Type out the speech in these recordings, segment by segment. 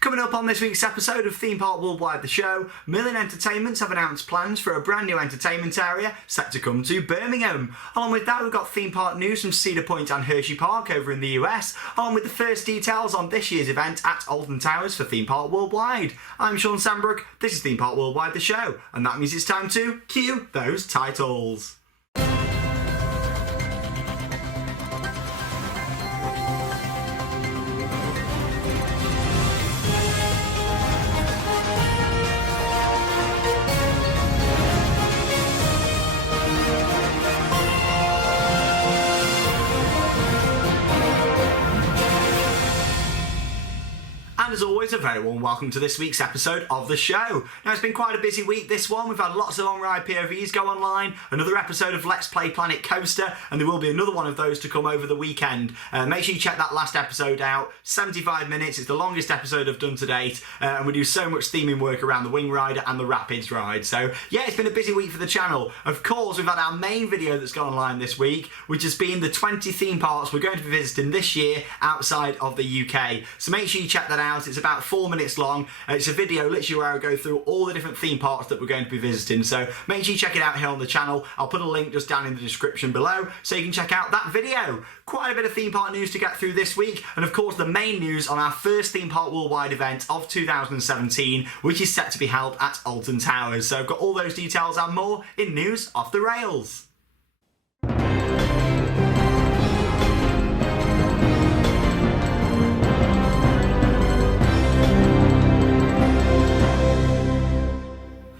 Coming up on this week's episode of Theme Park Worldwide the Show, Merlin Entertainments have announced plans for a brand new entertainment area set to come to Birmingham. Along with that, we've got theme park news from Cedar Point and Hershey Park over in the US, along with the first details on this year's event at Alton Towers for Theme Park Worldwide. I'm Shawn Sanbrooke, this is Theme Park Worldwide the Show, and that means it's time to cue those titles. And as always, a very warm welcome to this week's episode of the show. Now, it's been quite a busy week, this one. We've had lots of on-ride POVs go online, another episode of Let's Play Planet Coaster, and there will be another one of those to come over the weekend. Make sure you check that last episode out. 75 minutes, it's the longest episode I've done to date, and we do so much theming work around the Wing Rider and the Rapids ride. So, yeah, it's been a busy week for the channel. Of course, we've had our main video that's gone online this week, which has been the 20 theme parks we're going to be visiting this year outside of the UK. So make sure you check that out. It's about 4 minutes long. It's a video literally where I go through all the different theme parks that we're going to be visiting. So make sure you check it out here on the channel. I'll put a link just down in the description below so you can check out that video. Quite a bit of theme park news to get through this week. And of course, the main news on our first Theme Park Worldwide event of 2017, which is set to be held at Alton Towers. So I've got all those details and more in News Off the Rails.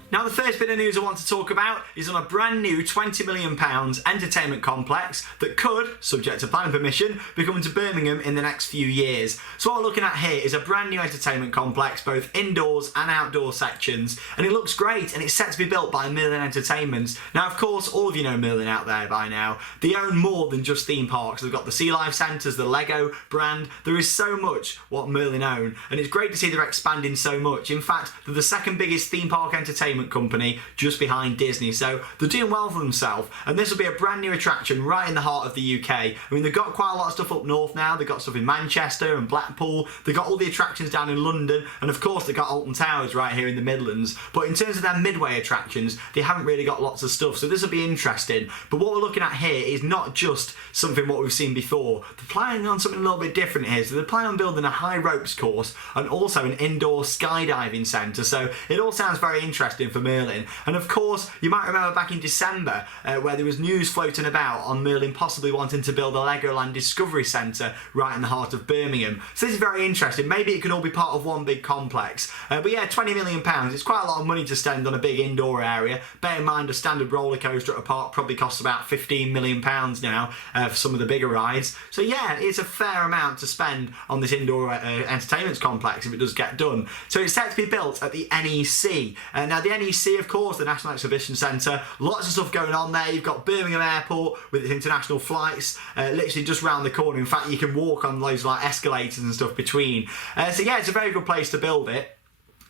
Now, the first bit of news I want to talk about is on a brand new £20 million entertainment complex that could, subject to planning permission, be coming to Birmingham in the next few years. So what we're looking at here is a brand new entertainment complex, both indoors and outdoor sections, and it looks great, and it's set to be built by Merlin Entertainments. Now, of course, all of you know Merlin out there by now. They own more than just theme parks. They've got the Sea Life Centres, the Lego brand. There is so much what Merlin own, and it's great to see they're expanding so much. In fact, they're the second biggest theme park entertainment company just behind Disney, so they're doing well for themselves, and this will be a brand new attraction right in the heart of the UK. I mean, they've got quite a lot of stuff up north now. They've got stuff in Manchester and Blackpool. They've got all the attractions down in London, and of course they've got Alton Towers right here in the Midlands. But in terms of their midway attractions, they haven't really got lots of stuff, so this will be interesting. But what we're looking at here is not just something what we've seen before. They're planning on something a little bit different here. So they're planning on building a high ropes course and also an indoor skydiving centre. So it all sounds very interesting for Merlin. And of course, you might remember back in December where there was news floating about on Merlin possibly wanting to build a Legoland Discovery Centre right in the heart of Birmingham. So this is very interesting. Maybe it can all be part of one big complex. But yeah, £20 million, it's quite a lot of money to spend on a big indoor area. Bear in mind, a standard roller coaster at a park probably costs about £15 million now for some of the bigger rides. So yeah, it's a fair amount to spend on this indoor entertainment complex if it does get done. So it's set to be built at the NEC. Now the NEC, of course, the National Exhibition Centre, lots of stuff going on there. You've got Birmingham Airport with its international flights literally just round the corner. In fact, you can walk on those like escalators and stuff between. So yeah, it's a very good place to build it.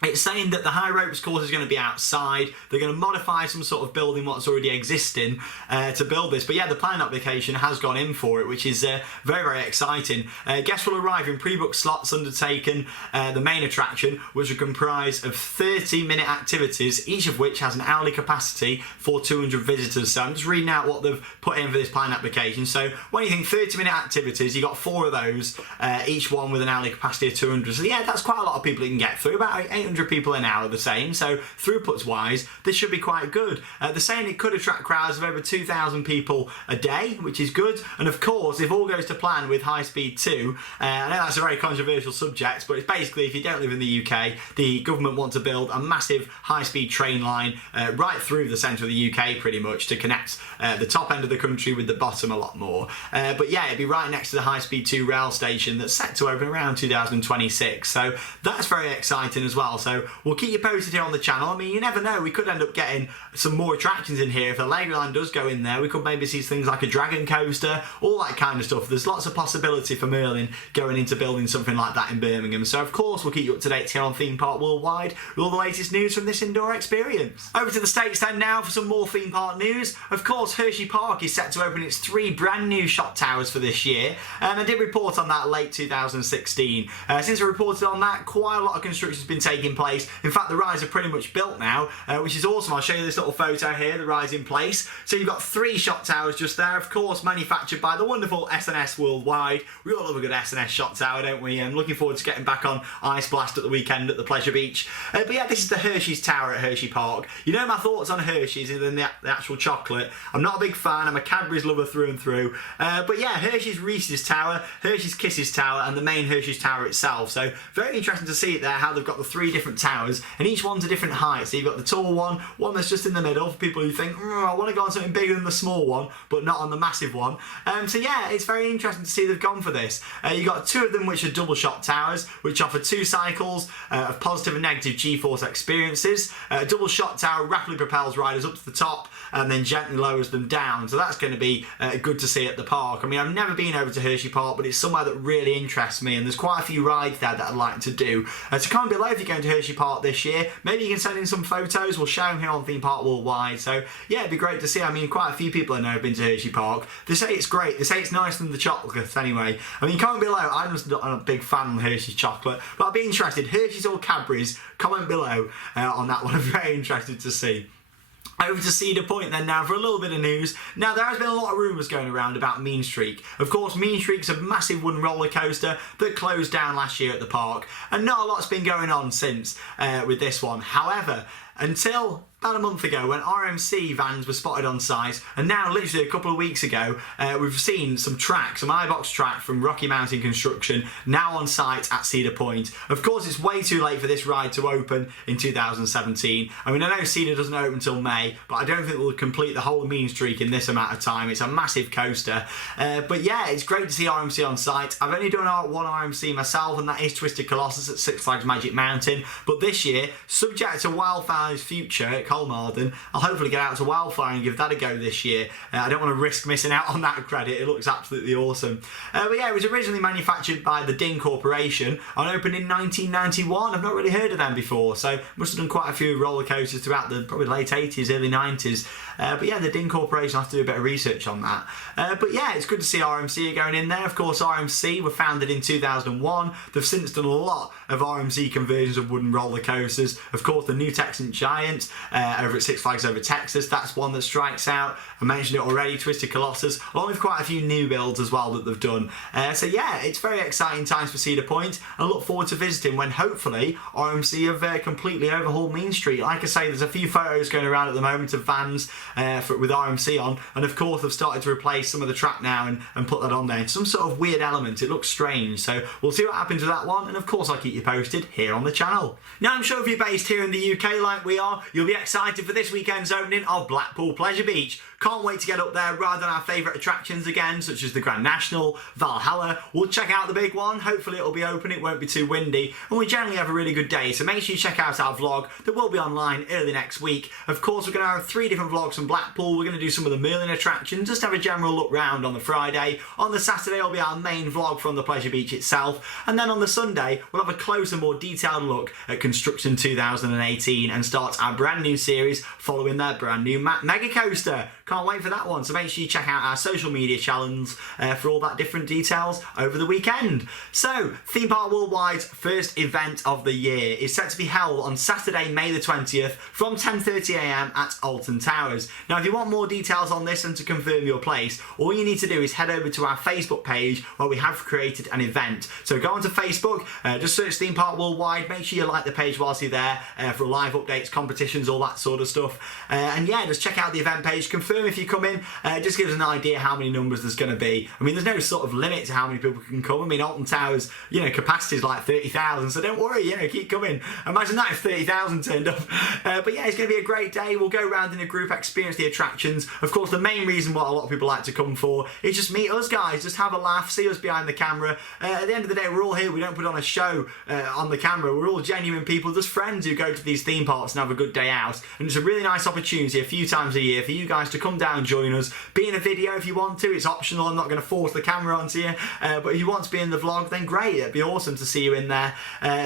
It's saying that the high ropes course is going to be outside. They're going to modify some sort of building what's already existing to build this. But yeah, the planning application has gone in for it, which is very, very exciting. Guests will arrive in pre-booked slots undertaken. The main attraction, which will comprise of 30-minute activities, each of which has an hourly capacity for 200 visitors. So I'm just reading out what they've put in for this planning application. So when you think 30-minute activities, you got 4 of those, each one with an hourly capacity of 200. So yeah, that's quite a lot of people you can get through. About 800 people an hour the same, so throughputs wise this should be quite good. They're saying it could attract crowds of over 2,000 people a day, which is good. And of course, if all goes to plan with High Speed 2, I know that's a very controversial subject, but it's basically, if you don't live in the UK, the government want to build a massive high-speed train line right through the centre of the UK pretty much to connect the top end of the country with the bottom a lot more. But yeah, it'd be right next to the High Speed 2 rail station that's set to open around 2026, so that's very exciting as well. well. So we'll keep you posted here on the channel. I mean, you never know, we could end up getting some more attractions in here. If the Legoland does go in there, we could maybe see things like a dragon coaster, all that kind of stuff. There's lots of possibility for Merlin going into building something like that in Birmingham. So of course we'll keep you up to date here on Theme Park Worldwide with all the latest news from this indoor experience. Over to the States then now for some more theme park news. Of course, Hershey Park is set to open its 3 brand new shot towers for this year, and I did report on that late 2016. Since I reported on that, quite a lot of construction has been taking place. In fact, the rides are pretty much built now, which is awesome. I'll show you this little photo here, the ride's in place. So you've got 3 shot towers just there, of course manufactured by the wonderful S&S Worldwide. We all love a good S&S shot tower, don't we? I'm looking forward to getting back on Ice Blast at the weekend at the Pleasure Beach. But yeah, this is the Hershey's Tower at Hershey Park. You know my thoughts on Hershey's and then the actual chocolate. I'm not a big fan, I'm a Cadbury's lover through and through. But yeah, Hershey's Reese's Tower, Hershey's Kisses Tower, and the main Hershey's Tower itself. So very interesting to see it there, how they've got the 3 different towers, and each one's a different height. So you've got the tall one that's just in the middle for people who think, I want to go on something bigger than the small one, but not on the massive one. So yeah, it's very interesting to see they've gone for this. You've got 2 of them which are double shot towers, which offer 2 cycles of positive and negative G-force experiences. A double shot tower rapidly propels riders up to the top and then gently lowers them down. So that's going to be good to see at the park. I mean, I've never been over to Hershey Park, but it's somewhere that really interests me, and there's quite a few rides there that I'd like to do. So comment below if you're going to Hershey Park this year. Maybe you can send in some photos. We'll share them here on Theme Park Worldwide. So yeah, it'd be great to see. I mean, quite a few people I know have been to Hershey Park. They say it's great. They say it's nicer than the chocolate anyway. I mean, comment below. I'm just not a big fan of Hershey's chocolate, but I'd be interested. Hershey's or Cadbury's? Comment below on that one. I'm very interested to see. Over to Cedar Point then now for a little bit of news. Now, there has been a lot of rumours going around about Mean Streak. Of course, Mean Streak's a massive wooden roller coaster that closed down last year at the park, and not a lot's been going on since with this one. However, until about a month ago when RMC vans were spotted on site, and now literally a couple of weeks ago we've seen some track, some iBox track from Rocky Mountain Construction now on site at Cedar Point. Of course, it's way too late for this ride to open in 2017. I mean, I know Cedar doesn't open until May, but I don't think we'll complete the whole Mean Streak in this amount of time. It's a massive coaster. But yeah, it's great to see RMC on site. I've only done one RMC myself, and that is Twisted Colossus at Six Flags Magic Mountain. But this year, subject to Wildfire's future at Colmarden, I'll hopefully get out to Wildfire and give that a go this year. I don't want to risk missing out on that credit. It looks absolutely awesome. But yeah, it was originally manufactured by the Ding Corporation and opened in 1991. I've not really heard of them before, so must have done quite a few roller coasters throughout the probably late 80s, early 90s. But yeah, the Ding Corporation, I'll have to do a bit of research on that. But yeah, it's good to see RMC going in there. Of course, RMC were founded in 2001. They've since done a lot of RMC conversions of wooden roller coasters. Of course, the New Texan Giant over at Six Flags Over Texas, that's one that strikes out. I mentioned it already, Twisted Colossus, along with quite a few new builds as well that they've done. So yeah, it's very exciting times for Cedar Point. I look forward to visiting when hopefully RMC have completely overhauled Mean Street. Like I say, there's a few photos going around at the moment of vans with RMC on, and of course they've started to replace some of the track now and put that on there. It's some sort of weird element. It looks strange, so we'll see what happens with that one, and of course I'll keep you posted here on the channel. Now, I'm sure if you're based here in the UK like we are, you'll be excited for this weekend's opening of Blackpool Pleasure Beach. Can't wait to get up there, ride on our favourite attractions again, such as the Grand National, Valhalla. We'll check out the big one. Hopefully it'll be open, it won't be too windy, and we generally have a really good day, so make sure you check out our vlog that will be online early next week. Of course, we're going to have 3 different vlogs from Blackpool. We're going to do some of the Merlin attractions, just have a general look round on the Friday. On the Saturday will be our main vlog from the Pleasure Beach itself, and then on the Sunday we'll have a closer, more detailed look at Construction 2018 and start our brand new series following their brand new mega coaster. Can't wait for that one, so make sure you check out our social media channels for all that different details over the weekend. So, Theme Park Worldwide's first event of the year is set to be held on Saturday, May the 20th from 10:30 AM at Alton Towers. Now, if you want more details on this and to confirm your place, all you need to do is head over to our Facebook page where we have created an event. So go onto Facebook, just search Theme Park Worldwide, make sure you like the page whilst you're there for live updates, competitions, all that sort of stuff. And yeah, just check out the event page, confirm confirm if you come in. It just gives an idea how many numbers there's going to be. I mean, there's no sort of limit to how many people can come. I mean, Alton Towers, you know, capacity is like 30,000, so don't worry, you know, keep coming. Imagine that if 30,000 turned up. But yeah, it's going to be a great day. We'll go around in a group, experience the attractions. Of course, the main reason what a lot of people like to come for is just meet us guys, just have a laugh, see us behind the camera. At the end of the day, we're all here. We don't put on a show on the camera. We're all genuine people, just friends who go to these theme parks and have a good day out. And it's a really nice opportunity a few times a year for you guys to come down and join us. Be in a video if you want to. It's optional. I'm not going to force the camera onto you. But if you want to be in the vlog, then great. It'd be awesome to see you in there.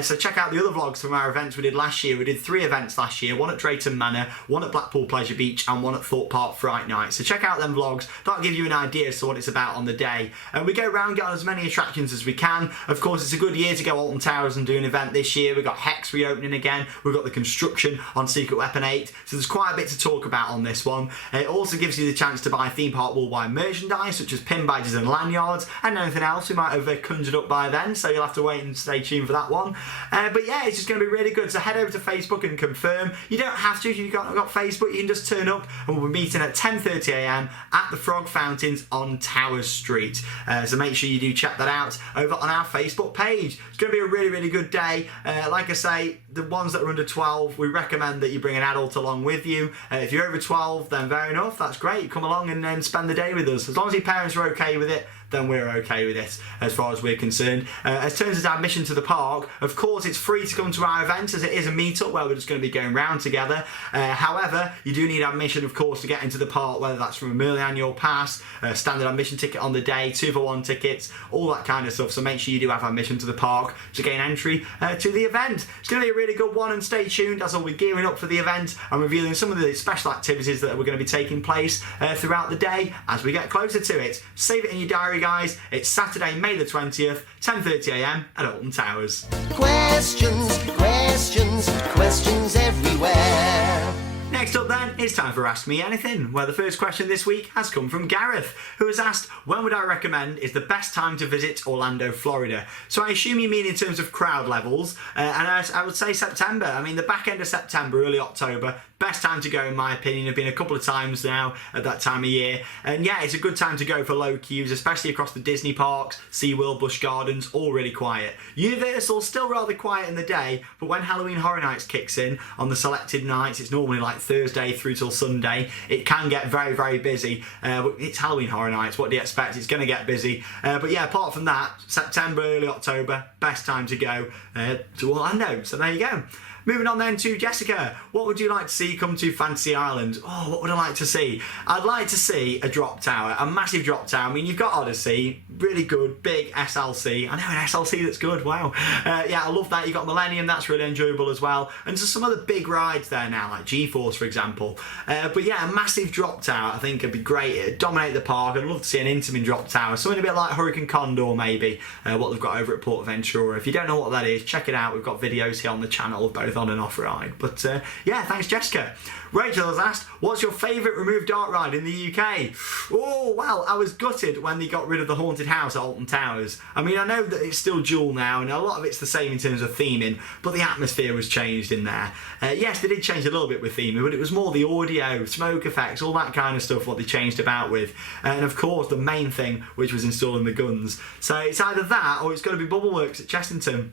So check out the other vlogs from our events we did last year. We did 3 events last year. One at Drayton Manor, one at Blackpool Pleasure Beach, and one at Thorpe Park Fright Night. So check out them vlogs. That'll give you an idea as to what it's about on the day. And we go around, get on as many attractions as we can. Of course, it's a good year to go Alton Towers and do an event this year. We've got Hex reopening again. We've got the construction on Secret Weapon 8. So there's quite a bit to talk about on this one. It also gives you the chance to buy theme park worldwide merchandise, such as pin badges and lanyards, and anything else we might have conjured up by then. So you'll have to wait and stay tuned for that one. But yeah, it's just going to be really good. So head over to Facebook and confirm. You don't have to if you've got Facebook. You can just turn up, and we'll be meeting at 10:30 a.m. at the Frog Fountains on Towers Street. So make sure you do check that out over on our Facebook page. It's going to be a really, really good day. Like I say, the ones that are under 12, we recommend that you bring an adult along with you. If you're over 12, then fair enough, that's great. Come along and then spend the day with us. As long as your parents are okay with it, then we're okay with it as far as we're concerned. As terms of admission to the park, of course it's free to come to our event, as it is a meet-up where we're just going to be going round together. However, you do need admission, of course, to get into the park, whether that's from a early annual pass, standard admission ticket on the day, 2-for-1 tickets, all that kind of stuff. So make sure you do have admission to the park to gain entry to the event. It's going to be a really good one, and stay tuned as we'll be gearing up for the event and revealing some of the special activities that are going to be taking place throughout the day as we get closer to it. Save it in your diary, guys. It's Saturday, May the 20th, 10:30 a.m. at Alton Towers. Questions, questions, questions everywhere. Next up then, it's time for Ask Me Anything, where the first question this week has come from Gareth, who has asked, when would I recommend is the best time to visit Orlando, Florida? So I assume you mean in terms of crowd levels, and I would say September. I mean, the back end of September, early October, best time to go in my opinion. I've been a couple of times now at that time of year, and yeah, it's a good time to go for low queues, especially across the Disney parks, SeaWorld, Busch Gardens, all really quiet. Universal still rather quiet in the day, but when Halloween Horror Nights kicks in on the selected nights, it's normally like Thursday through till Sunday, it can get very, very busy. But it's Halloween Horror Nights, what do you expect? It's going to get busy. But yeah, apart from that, September, early October, best time to go to Orlando. So there you go. Moving on then to Jessica. What would you like to see come to Fantasy Island? Oh, what would I like to see? I'd like to see a drop tower, a massive drop tower. I mean, you've got Odyssey, really good, big SLC. I know an SLC that's good, wow. Yeah, I love that. You've got Millennium, that's really enjoyable as well. And there's some other big rides there now, like G-Force, for example. But yeah, a massive drop tower, I think would be great. It'd dominate the park. I'd love to see an Intamin drop tower. Something a bit like Hurricane Condor, maybe, what they've got over at Port Ventura. If you don't know what that is, check it out. We've got videos here on the channel, both on and off ride. But yeah, thanks Jessica. Rachel has asked, what's your favourite removed dark ride in the UK? Oh, well, I was gutted when they got rid of the haunted house at Alton Towers. I mean, I know that it's still dual now, and a lot of it's the same in terms of theming, but the atmosphere was changed in there. Yes, they did change a little bit with theming, but it was more the audio, smoke effects, all that kind of stuff, what they changed about with. And of course, the main thing, which was installing the guns. So it's either that, or it's got to be Bubbleworks at Chessington.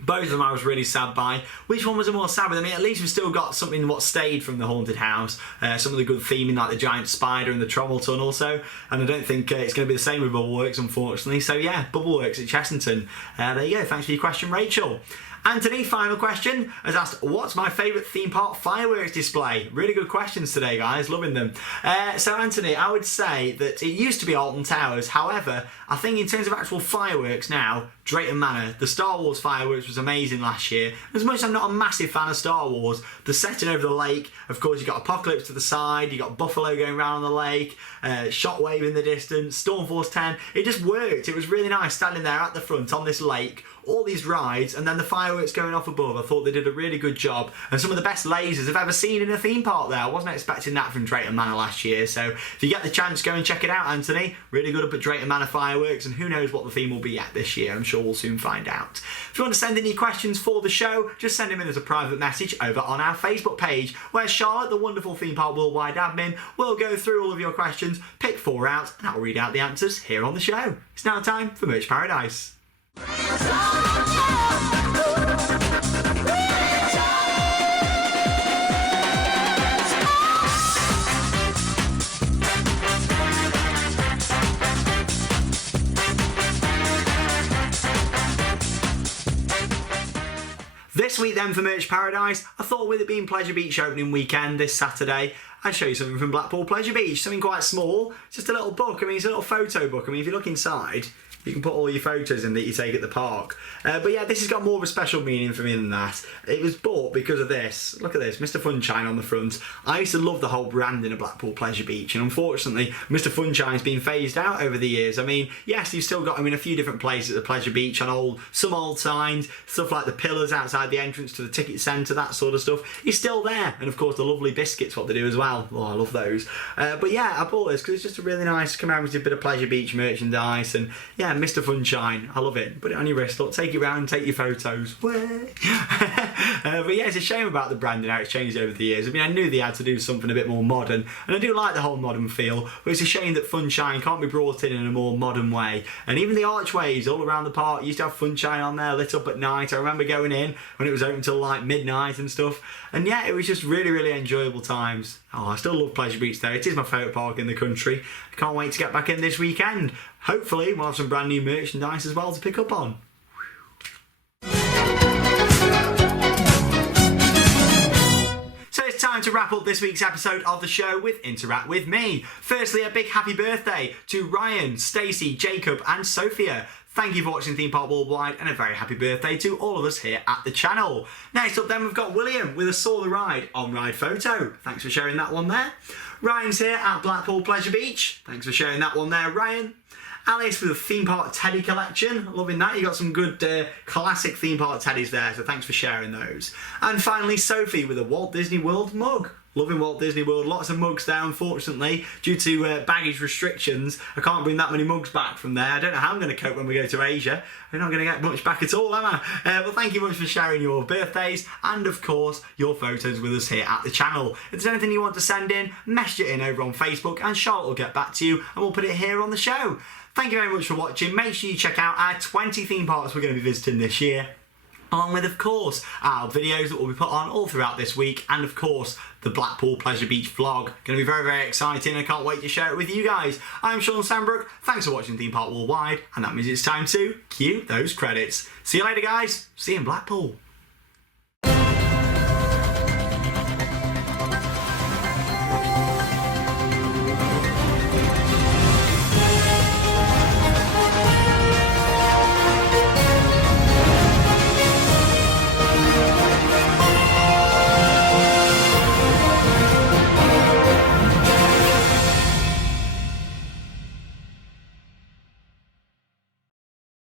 Both of them I was really sad by. Which one was I more sad with? I mean, at least we've still got something what stayed from the haunted house. Some of the good theming, like the giant spider and the trommel tunnel. So, and I don't think it's going to be the same with Bubbleworks, unfortunately. So yeah, Bubbleworks at Chessington. There you go. Thanks for your question, Rachel. Anthony, final question, has asked, what's my favourite theme park fireworks display? Really good questions today, guys, loving them. So Anthony, I would say that it used to be Alton Towers. However, I think in terms of actual fireworks now, Drayton Manor, the Star Wars fireworks was amazing last year. As much as I'm not a massive fan of Star Wars, the setting over the lake, of course you've got Apocalypse to the side, you've got Buffalo going around on the lake, Shockwave in the distance, Storm Force 10, it just worked. It was really nice standing there at the front on this lake, all these rides and then the fireworks going off above. I thought they did a really good job, and some of the best lasers I've ever seen in a theme park there. I wasn't expecting that from Drayton Manor last year, so if you get the chance, go and check it out, Anthony. Really good up at Drayton Manor fireworks, and who knows what the theme will be yet this year. I'm sure we'll soon find out. If you want to send any questions for the show, just send them in as a private message over on our Facebook page, where Charlotte, the wonderful Theme Park Worldwide admin, will go through all of your questions, pick 4 out, and I'll read out the answers here on the show. It's now time for Merch Paradise. This week then for Merch Paradise, I thought with it being Pleasure Beach opening weekend this Saturday, I'd show you something from Blackpool Pleasure Beach, something quite small, just a little book. I mean, it's a little photo book. I mean, if you look inside, you can put all your photos in that you take at the park. But yeah, this has got more of a special meaning for me than that. It was bought because of this. Look at this, Mr. Funshine on the front. I used to love the whole branding of Blackpool Pleasure Beach, and unfortunately, Mr. Funshine's been phased out over the years. I mean, yes, you've still got him in a few different places at the Pleasure Beach, on some old signs, stuff like the pillars outside the entrance to the ticket centre, that sort of stuff. He's still there, and of course the lovely biscuits, what they do as well. Oh, I love those. But yeah, I bought this because it's just a really nice commemorative bit of Pleasure Beach merchandise, and yeah, Mr. Funshine, I love it. Put it on your wrist, look, take it round and take your photos. But yeah, it's a shame about the branding, how it's changed over the years. I mean, I knew they had to do something a bit more modern, and I do like the whole modern feel, but it's a shame that Funshine can't be brought in a more modern way. And even the archways all around the park used to have Funshine on there, lit up at night. I remember going in when it was open till like midnight and stuff, and yeah, it was just really, really enjoyable times. Oh, I still love Pleasure Beach though. It is my favourite park in the country. I can't wait to get back in this weekend. Hopefully we'll have some brand new merchandise as well to pick up on. So it's time to wrap up this week's episode of the show with Interact With Me. Firstly, a big happy birthday to Ryan, Stacey, Jacob and Sophia. Thank you for watching Theme Park Worldwide, and a very happy birthday to all of us here at the channel. Next up then, we've got William with a Saw the Ride on-ride photo. Thanks for sharing that one there. Ryan's here at Blackpool Pleasure Beach. Thanks for sharing that one there, Ryan. Alice with a theme park teddy collection. Loving that. You got some good classic theme park teddies there, so thanks for sharing those. And finally, Sophie with a Walt Disney World mug. Loving Walt Disney World. Lots of mugs there, unfortunately, due to baggage restrictions. I can't bring that many mugs back from there. I don't know how I'm going to cope when we go to Asia. We're not going to get much back at all, am I? Well, thank you much for sharing your birthdays and, of course, your photos with us here at the channel. If there's anything you want to send in, message it in over on Facebook and Charlotte will get back to you and we'll put it here on the show. Thank you very much for watching. Make sure you check out our 20 theme parks we're going to be visiting this year, along with, of course, our videos that will be put on all throughout this week, and of course the Blackpool Pleasure Beach vlog. Going to be very, very exciting. I can't wait to share it with you guys. I'm Shawn Sanbrooke. Thanks for watching Theme Park Worldwide, and that means it's time to cue those credits. See you later, guys. See you in Blackpool.